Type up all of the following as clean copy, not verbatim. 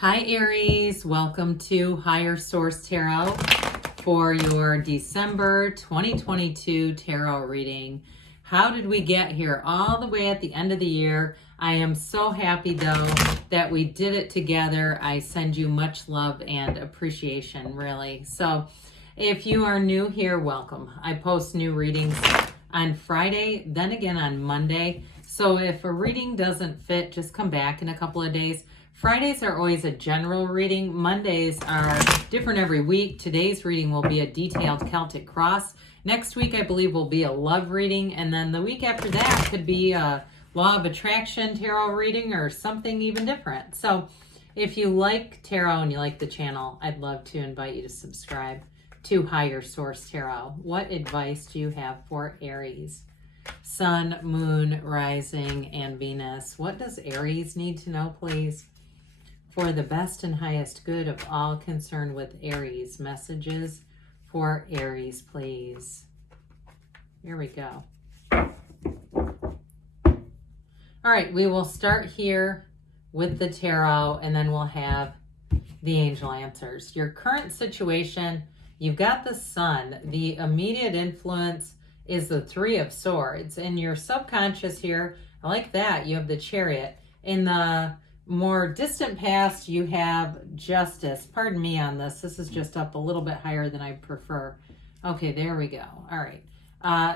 Hi Aries, welcome to Higher Source Tarot for your December 2022 tarot reading. How did we get here all the way at the end of the year? I am so happy though that we did it together. I send you much love and appreciation, really. So if you are new here, welcome. I post new readings on Friday, then again on Monday. So if a reading doesn't fit, just come back in a couple of days. Fridays are always a general reading. Mondays are different every week. Today's reading will be a detailed Celtic cross. Next week, I believe, will be a love reading. And then the week after that could be a law of attraction tarot reading or something even different. So if you like tarot and you like the channel, I'd love to invite you to subscribe to Higher Source Tarot. What advice do you have for Aries? Sun, Moon, Rising, and Venus. What does Aries need to know, please? For the best and highest good of all concerned with Aries. Messages for Aries, please. Here we go. All right, we will start here with the tarot, and then we'll have the angel answers. Your current situation, you've got the Sun. The immediate influence is the Three of Swords. In your subconscious here, I like that, you have the Chariot. In the more distant past, you have Justice. Pardon me on this. This is just up a little bit higher than I prefer. Okay, there we go. All right.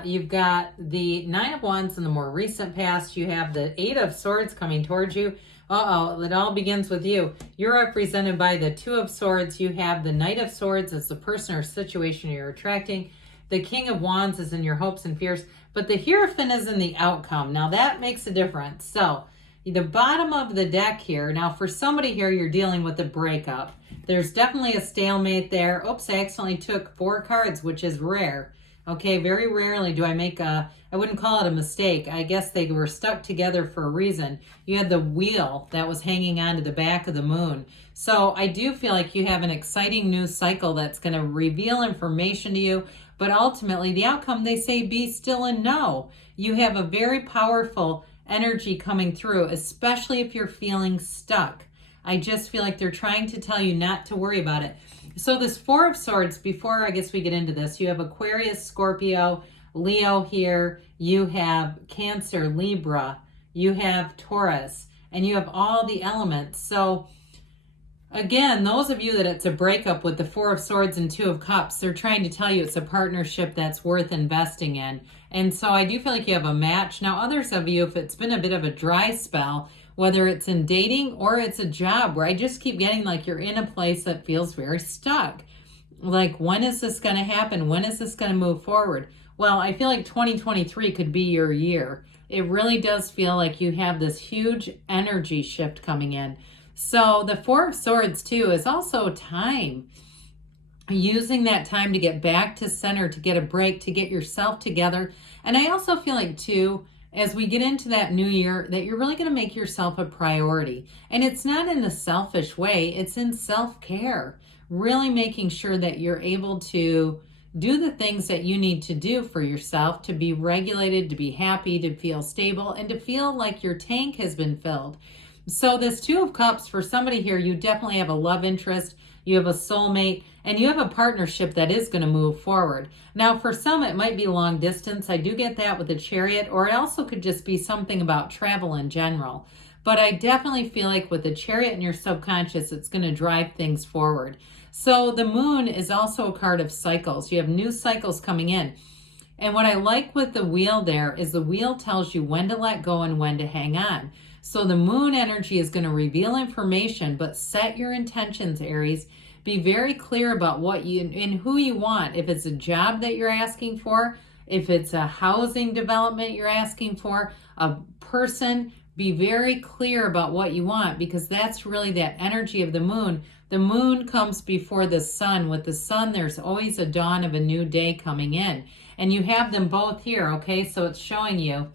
You've got the Nine of Wands in the more recent past. You have the Eight of Swords coming towards you. Uh-oh, it all begins with you. You're represented by the Two of Swords. You have the Knight of Swords as the person or situation you're attracting. The King of Wands is in your hopes and fears, but the Hierophant is in the outcome. Now that makes a difference. So the bottom of the deck here, now for somebody here, you're dealing with a breakup. There's definitely a stalemate there. Oops, I accidentally took 4 cards, which is rare. Okay, very rarely do I make I wouldn't call it a mistake. I guess they were stuck together for a reason. You had the wheel that was hanging onto the back of the moon. So I do feel like you have an exciting new cycle that's going to reveal information to you. But ultimately, the outcome, they say, be still and know. You have a very powerful energy coming through, especially if you're feeling stuck. I just feel like they're trying to tell you not to worry about it. So this Four of Swords, before I guess we get into this, you have Aquarius, Scorpio, Leo here. You have Cancer, Libra. You have Taurus. And you have all the elements. So again, those of you that it's a breakup with the Four of Swords and Two of Cups, they're trying to tell you it's a partnership that's worth investing in. And so I do feel like you have a match. Now, others of you, if it's been a bit of a dry spell, whether it's in dating or it's a job where I just keep getting like you're in a place that feels very stuck. Like, when is this going to happen? When is this going to move forward? Well, I feel like 2023 could be your year. It really does feel like you have this huge energy shift coming in. So the Four of Swords too is also time. Using that time to get back to center, to get a break, to get yourself together. And I also feel like too, as we get into that new year, that you're really going to make yourself a priority. And it's not in a selfish way, it's in self-care. Really making sure that you're able to do the things that you need to do for yourself to be regulated, to be happy, to feel stable, and to feel like your tank has been filled. So this Two of Cups, for somebody here, you definitely have a love interest, you have a soulmate, and you have a partnership that is going to move forward. Now, for some, it might be long distance. I do get that with the Chariot, or it also could just be something about travel in general. But I definitely feel like with the Chariot in your subconscious, it's going to drive things forward. So the Moon is also a card of cycles. You have new cycles coming in. And what I like with the wheel there is the wheel tells you when to let go and when to hang on. So the Moon energy is going to reveal information, but set your intentions, Aries. Be very clear about what you and who you want. If it's a job that you're asking for, if it's a housing development you're asking for, a person, be very clear about what you want, because that's really that energy of the Moon. The Moon comes before the Sun. With the Sun, there's always a dawn of a new day coming in. And you have them both here, okay? So it's showing you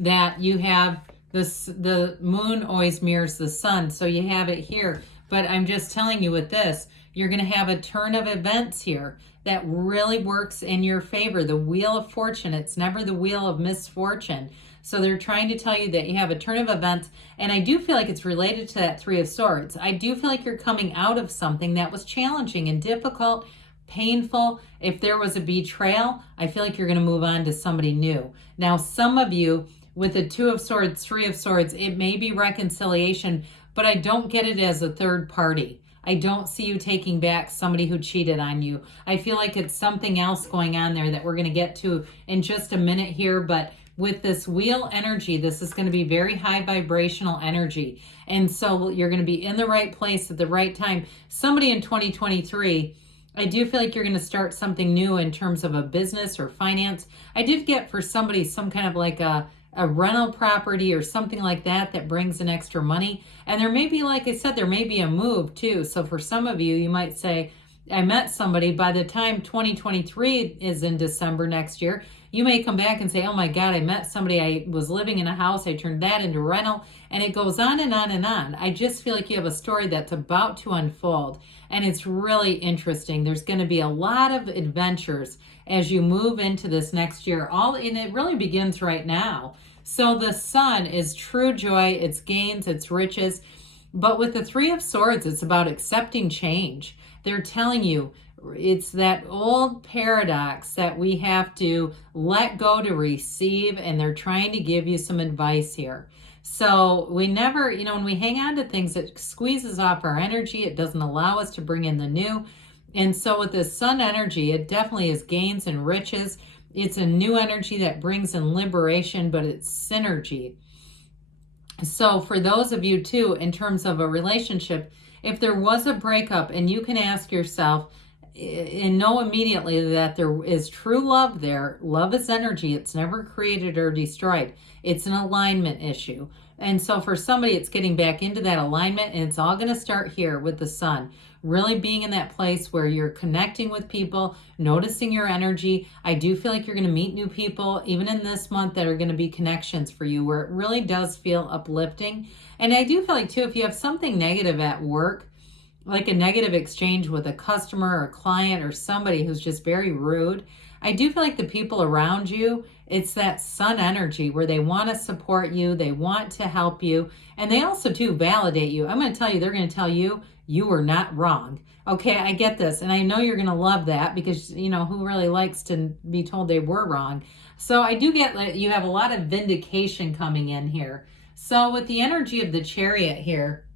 that you have the Moon always mirrors the Sun. So you have it here. But I'm just telling you with this, you're going to have a turn of events here that really works in your favor. The Wheel of Fortune, it's never the Wheel of Misfortune. So they're trying to tell you that you have a turn of events, and I do feel like it's related to that Three of Swords. I do feel like you're coming out of something that was challenging and difficult, painful. If there was a betrayal, I feel like you're going to move on to somebody new. Now, some of you with the Two of Swords, Three of Swords, it may be reconciliation, but I don't get it as a third party. I don't see you taking back somebody who cheated on you. I feel like it's something else going on there that we're going to get to in just a minute here. But with this wheel energy, this is going to be very high vibrational energy. And so you're going to be in the right place at the right time. Somebody in 2023, I do feel like you're going to start something new in terms of a business or finance. I did get for somebody some kind of like a rental property or something like that that brings in extra money. And there may be, like I said, there may be a move too. So for some of you, you might say, I met somebody. By the time 2023 is in December next year, you may come back and say, oh my God, I met somebody. I was living in a house. I turned that into rental. And it goes on and on and on. I just feel like you have a story that's about to unfold. And it's really interesting. There's going to be a lot of adventures as you move into this next year. And it really begins right now. So the Sun is true joy, it's gains, it's riches. But with the Three of Swords, it's about accepting change. They're telling you it's that old paradox that we have to let go to receive, and they're trying to give you some advice here. So we never, when we hang on to things, it squeezes off our energy. It doesn't allow us to bring in the new. And so with this Sun energy, it definitely is gains and riches. It's a new energy that brings in liberation, but it's synergy. So for those of you too, in terms of a relationship, if there was a breakup, and you can ask yourself and know immediately that there is true love there. Love is energy. It's never created or destroyed. It's an alignment issue. And so for somebody, it's getting back into that alignment, and it's all going to start here with the Sun. Really being in that place where you're connecting with people, noticing your energy. I do feel like you're going to meet new people, even in this month, that are going to be connections for you, where it really does feel uplifting. And I do feel like, too, if you have something negative at work, like a negative exchange with a customer or a client or somebody who's just very rude, I do feel like the people around you, it's that Sun energy where they want to support you, they want to help you, and they also, too, validate you. I'm going to tell you, they're going to tell you, you were not wrong. Okay, I get this, and I know you're going to love that because, who really likes to be told they were wrong? So I do get that you have a lot of vindication coming in here. So with the energy of the Chariot here,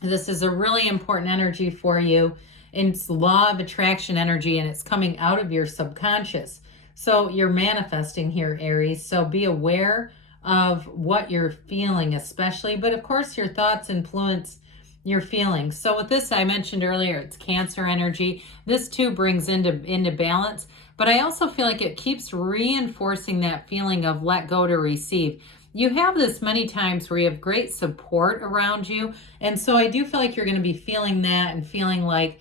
this is a really important energy for you. It's law of attraction energy, and it's coming out of your subconscious. So you're manifesting here, Aries. So be aware of what you're feeling especially, but of course your thoughts influence your feelings. So with this, I mentioned earlier, it's Cancer energy. This too brings into balance, but I also feel like it keeps reinforcing that feeling of let go to receive. You have this many times where you have great support around you. And so I do feel like you're going to be feeling that and feeling like,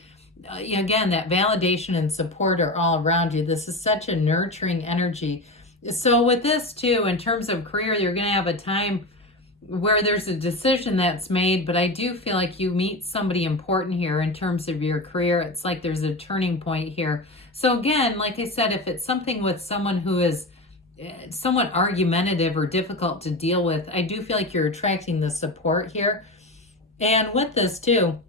again, that validation and support are all around you. This is such a nurturing energy. So with this too, in terms of career, you're going to have a time where there's a decision that's made, but I do feel like you meet somebody important here in terms of your career. It's like there's a turning point here. So again, like I said, if it's something with someone who is somewhat argumentative or difficult to deal with, I do feel like you're attracting the support here. And with this too,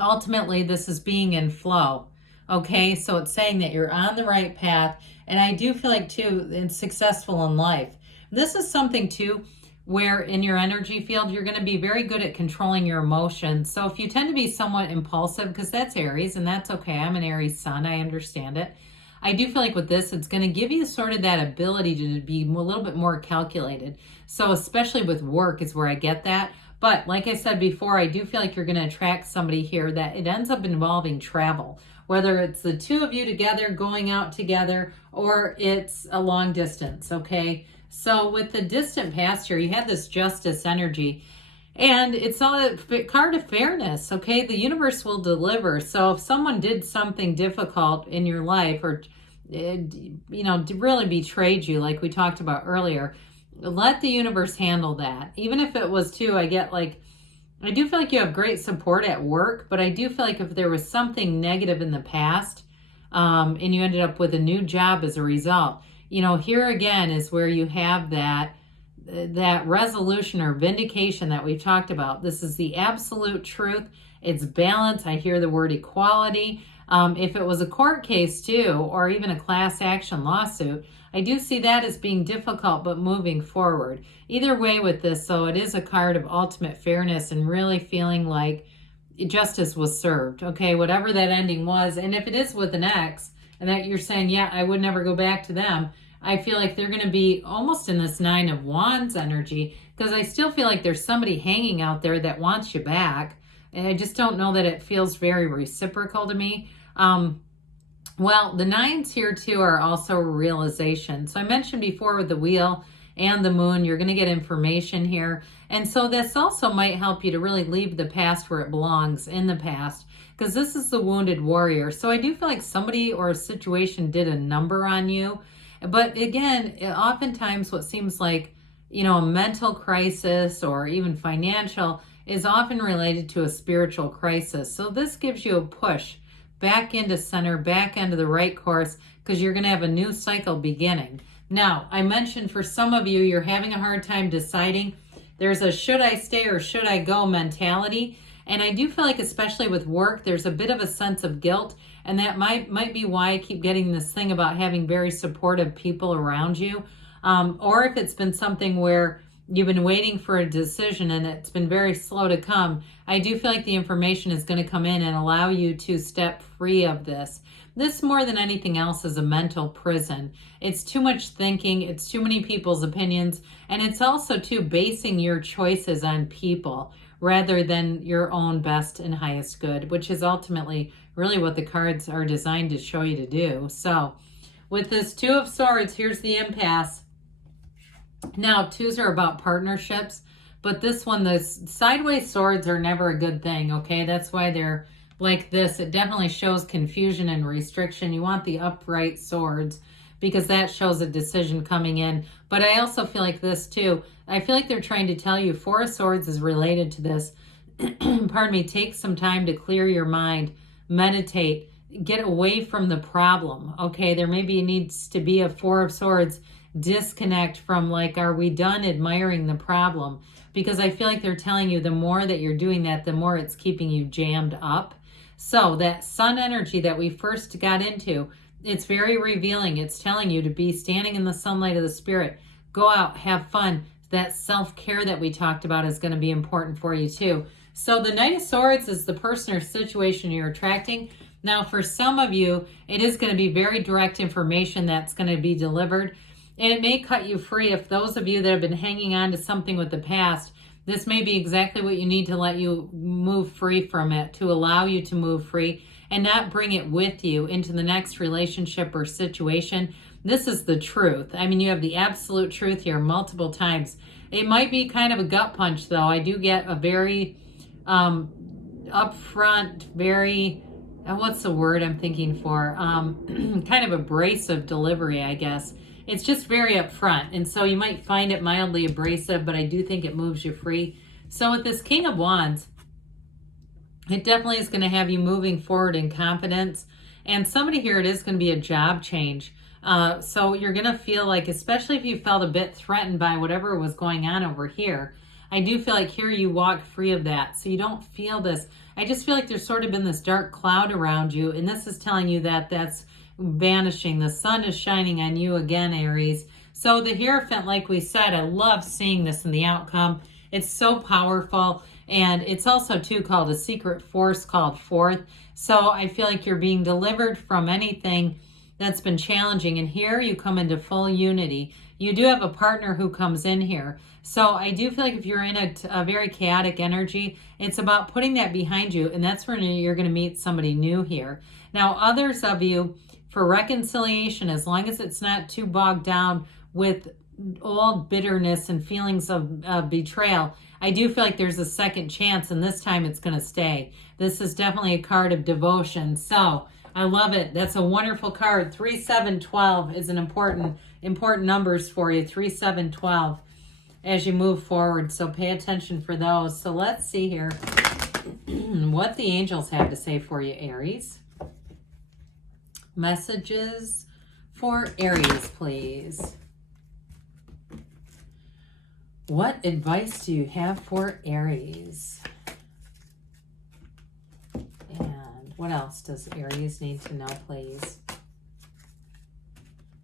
ultimately this is being in flow. Okay, so it's saying that you're on the right path. And I do feel like too, it's successful in life. This is something too, where in your energy field, you're going to be very good at controlling your emotions. So if you tend to be somewhat impulsive, because that's Aries, and that's okay. I'm an Aries sun. I understand it. I do feel like with this, it's going to give you sort of that ability to be a little bit more calculated. So especially with work is where I get that. But like I said before, I do feel like you're going to attract somebody here that it ends up involving travel, whether it's the two of you together going out together or it's a long distance. Okay. So with the distant past here, you have this justice energy, and it's all a card of fairness. Okay. The universe will deliver. So if someone did something difficult in your life or, really betrayed you, like we talked about earlier, let the universe handle that. Even if it was too, I do feel like you have great support at work, but I do feel like if there was something negative in the past, and you ended up with a new job as a result, here again is where you have that that resolution or vindication that we've talked about. This is the absolute truth. It's balance. I hear the word equality. If it was a court case too, or even a class action lawsuit, I do see that as being difficult, but moving forward. Either way with this, so it is a card of ultimate fairness and really feeling like justice was served. Okay, whatever that ending was. And if it is with an ex, and that you're saying, yeah, I would never go back to them, I feel like they're going to be almost in this Nine of Wands energy, because I still feel like there's somebody hanging out there that wants you back. And I just don't know that it feels very reciprocal to me. Well, the nines here too are also a realization. So I mentioned before with the wheel and the moon, you're going to get information here. And so this also might help you to really leave the past where it belongs, in the past, because this is the wounded warrior. So I do feel like somebody or a situation did a number on you. But again, oftentimes what seems like, a mental crisis or even financial is often related to a spiritual crisis. So this gives you a push back into center, back into the right course, because you're going to have a new cycle beginning. Now, I mentioned for some of you, you're having a hard time deciding. There's a should I stay or should I go mentality. And I do feel like, especially with work, there's a bit of a sense of guilt. And that might be why I keep getting this thing about having very supportive people around you. Or if it's been something where you've been waiting for a decision and it's been very slow to come, I do feel like the information is going to come in and allow you to step free of this. This, more than anything else, is a mental prison. It's too much thinking, it's too many people's opinions, and it's also too basing your choices on people rather than your own best and highest good, which is ultimately really what the cards are designed to show you to do. So with this Two of Swords, here's the impasse. Now, twos are about partnerships, but this one, the sideways swords are never a good thing, okay? That's why they're like this. It definitely shows confusion and restriction. You want the upright swords because that shows a decision coming in. But I also feel like this too. I feel like they're trying to tell you Four of Swords is related to this. Pardon me. Take some time to clear your mind, meditate, get away from the problem, okay? There maybe needs to be a Four of Swords disconnect from, like, are we done admiring the problem? Because I feel like they're telling you the more that you're doing that, the more it's keeping you jammed up. So that sun energy that we first got into, it's very revealing. It's telling you to be standing in the sunlight of the spirit. Go out, have fun. That self-care that we talked about is going to be important for you too. So the Knight of Swords is the person or situation you're attracting. Now, for some of you, it is going to be very direct information that's going to be delivered. And it may cut you free. If those of you that have been hanging on to something with the past, this may be exactly what you need to let you move free from it, to allow you to move free and not bring it with you into the next relationship or situation. This is the truth. I mean, you have the absolute truth here multiple times. It might be kind of a gut punch, though. I do get a very upfront, very, what's the word I'm thinking for? Kind of abrasive delivery, I guess. It's just very upfront, and so you might find it mildly abrasive, but I do think it moves you free. So with this King of Wands, it definitely is going to have you moving forward in confidence. And somebody here, it is going to be a job change. So you're going to feel like, especially if you felt a bit threatened by whatever was going on over here, I do feel like here you walk free of that. So you don't feel this. I just feel like there's sort of been this dark cloud around you, and this is telling you that that's vanishing. The sun is shining on you again, Aries. So the Hierophant, like we said, I love seeing this in the outcome. It's so powerful, and it's also too called a secret force called Fourth. So I feel like you're being delivered from anything that's been challenging, and here you come into full unity. You do have a partner who comes in here. So I do feel like if you're in a very chaotic energy, it's about putting that behind you, and that's when you're going to meet somebody new here. Now, others of you, for reconciliation, as long as it's not too bogged down with old bitterness and feelings of betrayal, I do feel like there's a second chance, and this time it's going to stay. This is definitely a card of devotion. So I love it. That's a wonderful card. 3, 7, 12 is an important numbers for you. 3, 7, 12 as you move forward. So pay attention for those. So let's see here what the angels have to say for you, Aries. Messages for Aries, please. What advice do you have for Aries? And what else does Aries need to know, please?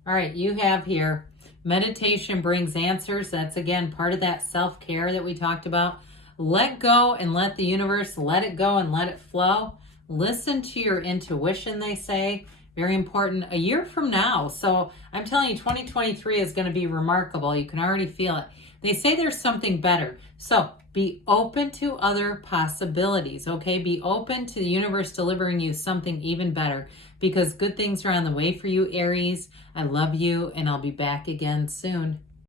All right, you have here, meditation brings answers. That's, again, part of that self-care that we talked about. Let go and let the universe, let it go and let it flow. Listen to your intuition, they say. Very important. A year from now. So I'm telling you, 2023 is going to be remarkable. You can already feel it. They say there's something better. So be open to other possibilities, okay? Be open to the universe delivering you something even better, because good things are on the way for you, Aries. I love you, and I'll be back again soon.